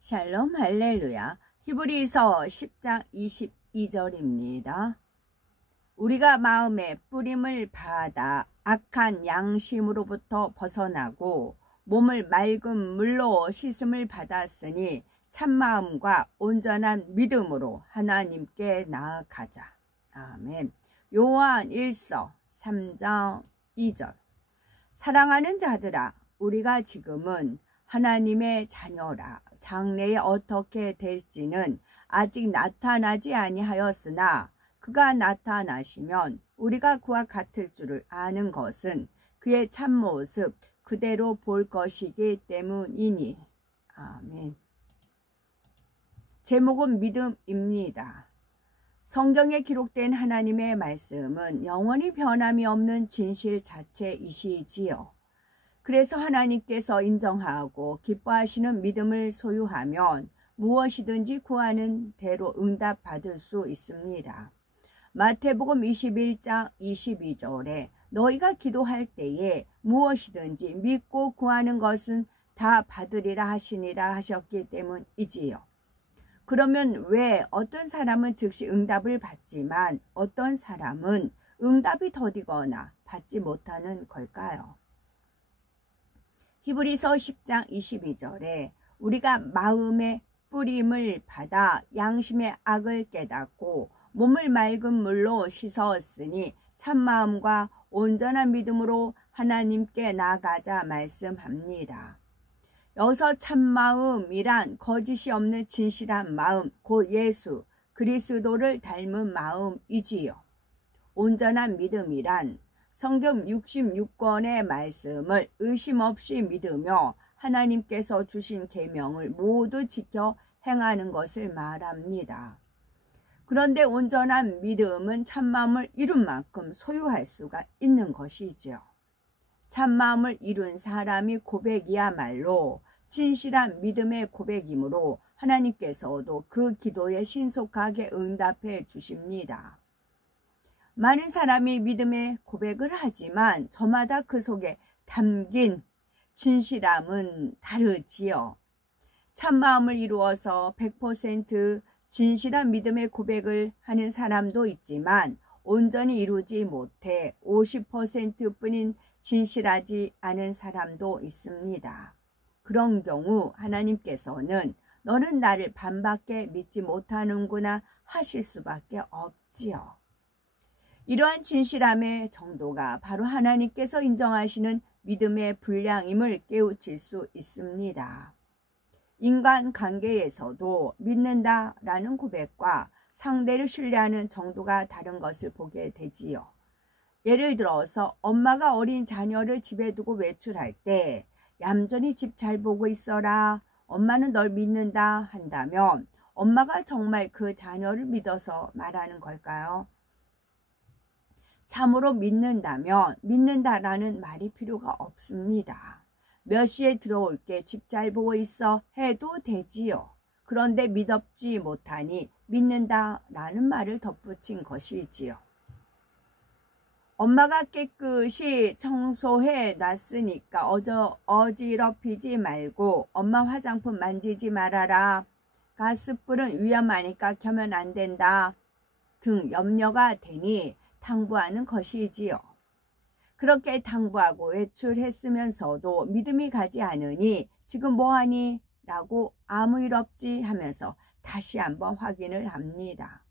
샬롬 할렐루야. 히브리서 10장 22절입니다. 우리가 마음에 뿌림을 받아 악한 양심으로부터 벗어나고 몸을 맑은 물로 씻음을 받았으니 참마음과 온전한 믿음으로 하나님께 나아가자. 아멘. 요한 1서 3장 2절. 사랑하는 자들아, 우리가 지금은 하나님의 자녀라. 장래에 어떻게 될지는 아직 나타나지 아니하였으나 그가 나타나시면 우리가 그와 같을 줄을 아는 것은 그의 참모습 그대로 볼 것이기 때문이니. 아멘. 제목은 믿음입니다. 성경에 기록된 하나님의 말씀은 영원히 변함이 없는 진실 자체이시지요. 그래서 하나님께서 인정하고 기뻐하시는 믿음을 소유하면 무엇이든지 구하는 대로 응답받을 수 있습니다. 마태복음 21장 22절에 너희가 기도할 때에 무엇이든지 믿고 구하는 것은 다 받으리라 하시니라 하셨기 때문이지요. 그러면 왜 어떤 사람은 즉시 응답을 받지만 어떤 사람은 응답이 더디거나 받지 못하는 걸까요? 히브리서 10장 22절에 우리가 마음의 뿌림을 받아 양심의 악을 깨닫고 몸을 맑은 물로 씻었으니 참마음과 온전한 믿음으로 하나님께 나아가자 말씀합니다. 여기서 참마음이란 거짓이 없는 진실한 마음, 곧 예수, 그리스도를 닮은 마음이지요. 온전한 믿음이란 성경 66권의 말씀을 의심 없이 믿으며 하나님께서 주신 계명을 모두 지켜 행하는 것을 말합니다. 그런데 온전한 믿음은 참마음을 이룬 만큼 소유할 수가 있는 것이지요. 참마음을 이룬 사람이 고백이야말로 진실한 믿음의 고백이므로 하나님께서도 그 기도에 신속하게 응답해 주십니다. 많은 사람이 믿음의 고백을 하지만 저마다 그 속에 담긴 진실함은 다르지요. 참마음을 이루어서 100% 진실한 믿음의 고백을 하는 사람도 있지만 온전히 이루지 못해 50%뿐인 진실하지 않은 사람도 있습니다. 그런 경우 하나님께서는 너는 나를 반밖에 믿지 못하는구나 하실 수밖에 없지요. 이러한 진실함의 정도가 바로 하나님께서 인정하시는 믿음의 분량임을 깨우칠 수 있습니다. 인간관계에서도 믿는다라는 고백과 상대를 신뢰하는 정도가 다른 것을 보게 되지요. 예를 들어서 엄마가 어린 자녀를 집에 두고 외출할 때 얌전히 집 잘 보고 있어라, 엄마는 널 믿는다 한다면 엄마가 정말 그 자녀를 믿어서 말하는 걸까요? 참으로 믿는다면 믿는다라는 말이 필요가 없습니다. 몇 시에 들어올게 집 잘 보고 있어 해도 되지요. 그런데 믿었지 못하니 믿는다라는 말을 덧붙인 것이지요. 엄마가 깨끗이 청소해 놨으니까 어지럽히지 말고 엄마 화장품 만지지 말아라. 가스불은 위험하니까 켜면 안 된다. 등 염려가 되니 당부하는 것이지요. 그렇게 당부하고 외출했으면서도 믿음이 가지 않으니 지금 뭐하니? 라고 아무 일 없지 하면서 다시 한번 확인을 합니다.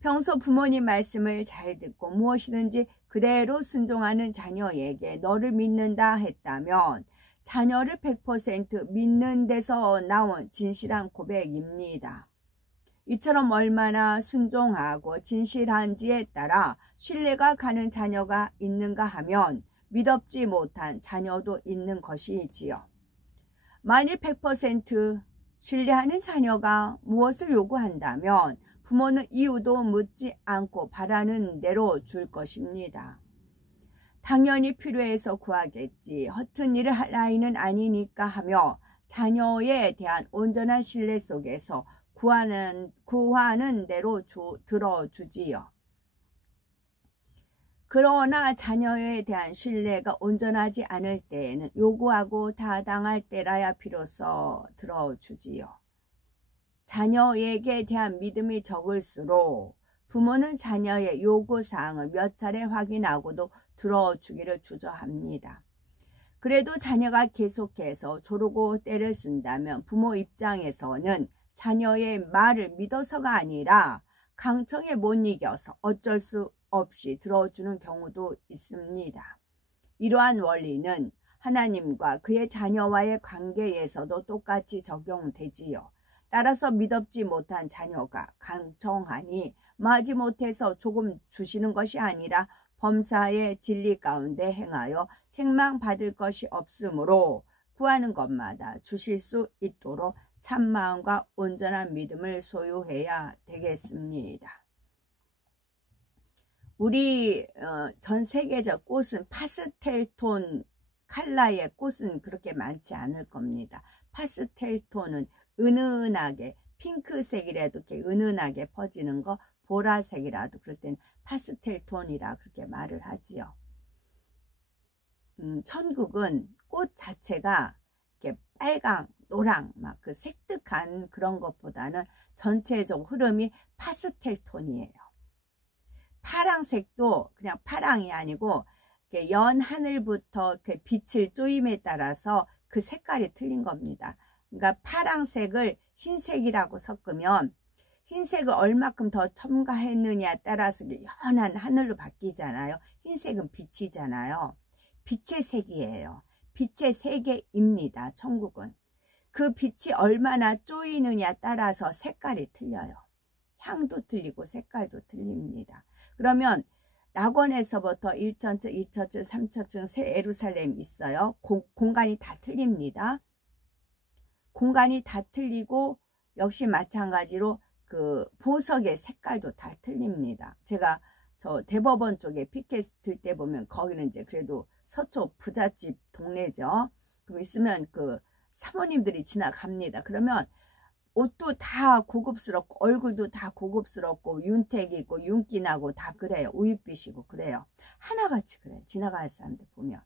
평소 부모님 말씀을 잘 듣고 무엇이든지 그대로 순종하는 자녀에게 너를 믿는다 했다면 자녀를 100% 믿는 데서 나온 진실한 고백입니다. 이처럼 얼마나 순종하고 진실한지에 따라 신뢰가 가는 자녀가 있는가 하면 믿었지 못한 자녀도 있는 것이지요. 만일 100% 신뢰하는 자녀가 무엇을 요구한다면 부모는 이유도 묻지 않고 바라는 대로 줄 것입니다. 당연히 필요해서 구하겠지, 허튼 일을 할 아이는 아니니까 하며 자녀에 대한 온전한 신뢰 속에서 구하는 대로 들어주지요. 그러나 자녀에 대한 신뢰가 온전하지 않을 때에는 요구하고 타당할 때라야 비로소 들어주지요. 자녀에게 대한 믿음이 적을수록 부모는 자녀의 요구사항을 몇 차례 확인하고도 들어주기를 주저합니다. 그래도 자녀가 계속해서 조르고 때를 쓴다면 부모 입장에서는 자녀의 말을 믿어서가 아니라 강청에 못 이겨서 어쩔 수 없이 들어주는 경우도 있습니다. 이러한 원리는 하나님과 그의 자녀와의 관계에서도 똑같이 적용되지요. 따라서 믿업지 못한 자녀가 강청하니 마지못해서 조금 주시는 것이 아니라 범사의 진리 가운데 행하여 책망받을 것이 없으므로 구하는 것마다 주실 수 있도록 참마음과 온전한 믿음을 소유해야 되겠습니다. 우리 전 세계적 꽃은 파스텔톤 컬러의 꽃은 그렇게 많지 않을 겁니다. 파스텔톤은 은은하게 핑크색이라도 이렇게 은은하게 퍼지는 거, 보라색이라도 그럴 땐 파스텔톤이라 그렇게 말을 하지요. 천국은 꽃 자체가 이렇게 빨강, 노랑, 막 그 색득한 그런 것보다는 전체적 흐름이 파스텔톤이에요. 파랑색도 그냥 파랑이 아니고 연 하늘부터 그 빛을 쪼임에 따라서 그 색깔이 틀린 겁니다. 그러니까 파랑색을 흰색이라고 섞으면 흰색을 얼마큼 더 첨가했느냐에 따라서 연한 하늘로 바뀌잖아요. 흰색은 빛이잖아요. 빛의 색이에요. 빛의 세계입니다. 천국은. 그 빛이 얼마나 쪼이느냐에 따라서 색깔이 틀려요. 향도 틀리고 색깔도 틀립니다. 그러면 낙원에서부터 1천층, 2천층, 3천층 새 예루살렘이 있어요. 공간이 다 틀립니다. 공간이 다 틀리고 역시 마찬가지로 그 보석의 색깔도 다 틀립니다. 제가 저 대법원 쪽에 피켓 들 때 보면 거기는 이제 그래도 서쪽 부잣집 동네죠. 그럼 있으면 그 사모님들이 지나갑니다. 그러면 옷도 다 고급스럽고 얼굴도 다 고급스럽고 윤택이 있고 윤기 나고 다 그래요. 우윳빛이고 그래요. 하나같이 그래요. 지나가는 사람들 보면.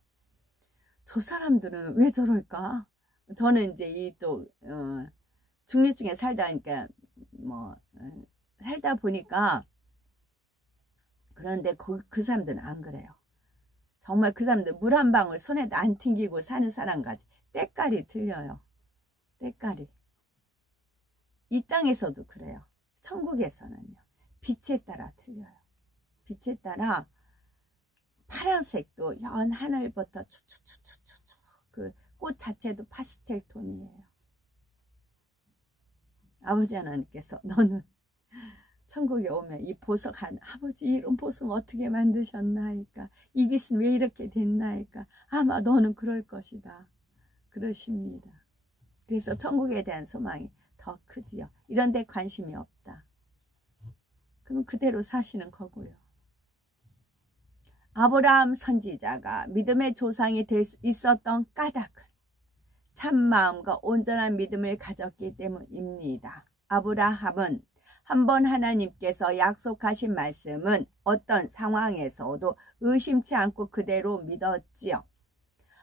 저 사람들은 왜 저럴까? 저는 이제 이 또 중류층에 살다 보니까 살다 보니까 그런데 그 사람들은 안 그래요. 정말 그 사람들 물 한 방울 손에도 안 튕기고 사는 사람까지 때깔이 틀려요. 때깔이. 이 땅에서도 그래요. 천국에서는요. 빛에 따라 틀려요. 빛에 따라 파란색도 연 하늘부터 추추추추추 그 꽃 자체도 파스텔 톤이에요. 아버지 하나님께서 너는 천국에 오면 이 보석 아버지 이런 보석 어떻게 만드셨나이까? 이 빛은 왜 이렇게 됐나이까? 아마 너는 그럴 것이다. 그러십니다. 그래서 천국에 대한 소망이 더 크지요. 이런 데 관심이 없다. 그럼 그대로 사시는 거고요. 아브라함 선지자가 믿음의 조상이 될 수 있었던 까닭은 참마음과 온전한 믿음을 가졌기 때문입니다. 아브라함은 한번 하나님께서 약속하신 말씀은 어떤 상황에서도 의심치 않고 그대로 믿었지요.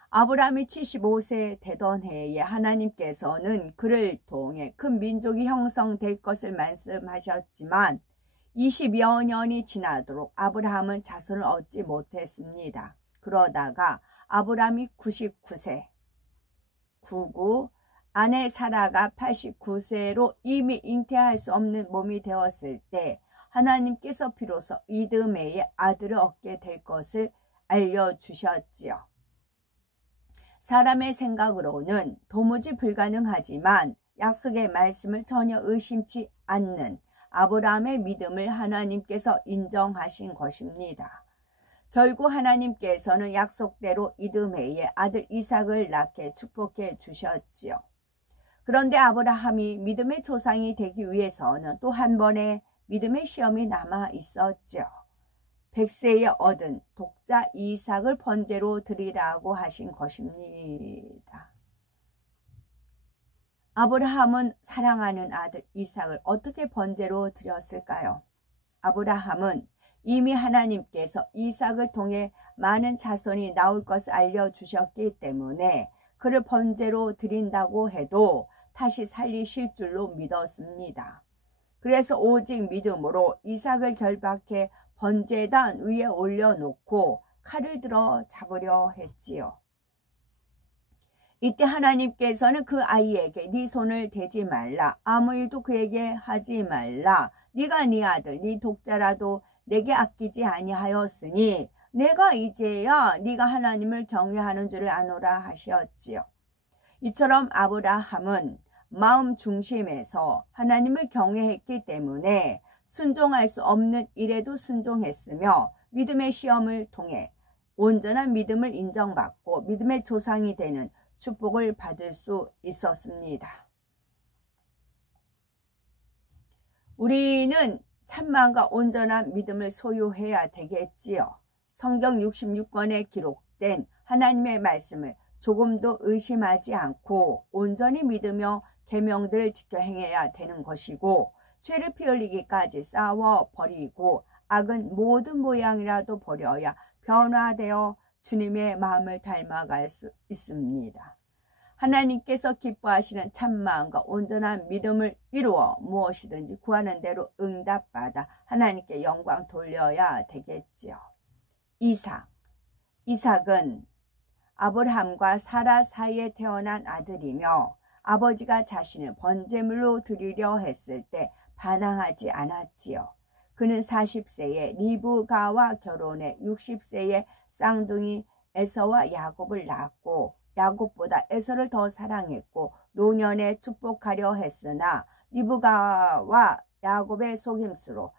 아브라함이 75세 되던 해에 하나님께서는 그를 통해 큰 민족이 형성될 것을 말씀하셨지만 20여 년이 지나도록 아브라함은 자손을 얻지 못했습니다. 그러다가 아브라함이 99세, 99, 아내 사라가 89세로 이미 잉태할 수 없는 몸이 되었을 때 하나님께서 비로소 이드메의 아들을 얻게 될 것을 알려주셨지요. 사람의 생각으로는 도무지 불가능하지만 약속의 말씀을 전혀 의심치 않는 아브라함의 믿음을 하나님께서 인정하신 것입니다. 결국 하나님께서는 약속대로 이드메의 아들 이삭을 낳게 축복해 주셨지요. 그런데 아브라함이 믿음의 조상이 되기 위해서는 또 한 번의 믿음의 시험이 남아 있었죠. 100세에 얻은 독자 이삭을 번제로 드리라고 하신 것입니다. 아브라함은 사랑하는 아들 이삭을 어떻게 번제로 드렸을까요? 아브라함은 이미 하나님께서 이삭을 통해 많은 자손이 나올 것을 알려주셨기 때문에 그를 번제로 드린다고 해도 다시 살리실 줄로 믿었습니다. 그래서 오직 믿음으로 이삭을 결박해 번제단 위에 올려놓고 칼을 들어 잡으려 했지요. 이때 하나님께서는 그 아이에게 네 손을 대지 말라, 아무 일도 그에게 하지 말라, 네가 네 아들 네 독자라도 내게 아끼지 아니하였으니 내가 이제야 네가 하나님을 경외하는 줄을 아노라 하셨지요. 이처럼 아브라함은 마음 중심에서 하나님을 경외했기 때문에 순종할 수 없는 일에도 순종했으며 믿음의 시험을 통해 온전한 믿음을 인정받고 믿음의 조상이 되는 축복을 받을 수 있었습니다. 우리는 참마음과 온전한 믿음을 소유해야 되겠지요. 성경 66권에 기록된 하나님의 말씀을 조금도 의심하지 않고 온전히 믿으며 계명들을 지켜 행해야 되는 것이고, 죄를 피 흘리기까지 싸워 버리고 악은 모든 모양이라도 버려야 변화되어 주님의 마음을 닮아갈 수 있습니다. 하나님께서 기뻐하시는 참마음과 온전한 믿음을 이루어 무엇이든지 구하는 대로 응답받아 하나님께 영광 돌려야 되겠지요. 이삭은 아브라함과 사라 사이에 태어난 아들이며 아버지가 자신을 번제물로 드리려 했을 때 반항하지 않았지요. 그는 40세에 리브가와 결혼해 60세에 쌍둥이 에서와 야곱을 낳았고 야곱보다 에서를 더 사랑했고 노년에 축복하려 했으나 리브가와 야곱의 속임수로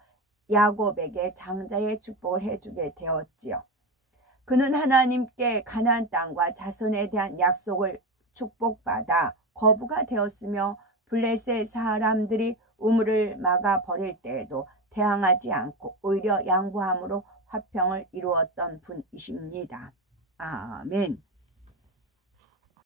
야곱에게 장자의 축복을 해주게 되었지요. 그는 하나님께 가나안 땅과 자손에 대한 약속을 축복받아 거부가 되었으며 블레셋 사람들이 우물을 막아 버릴 때에도 대항하지 않고 오히려 양보함으로 화평을 이루었던 분이십니다. 아멘.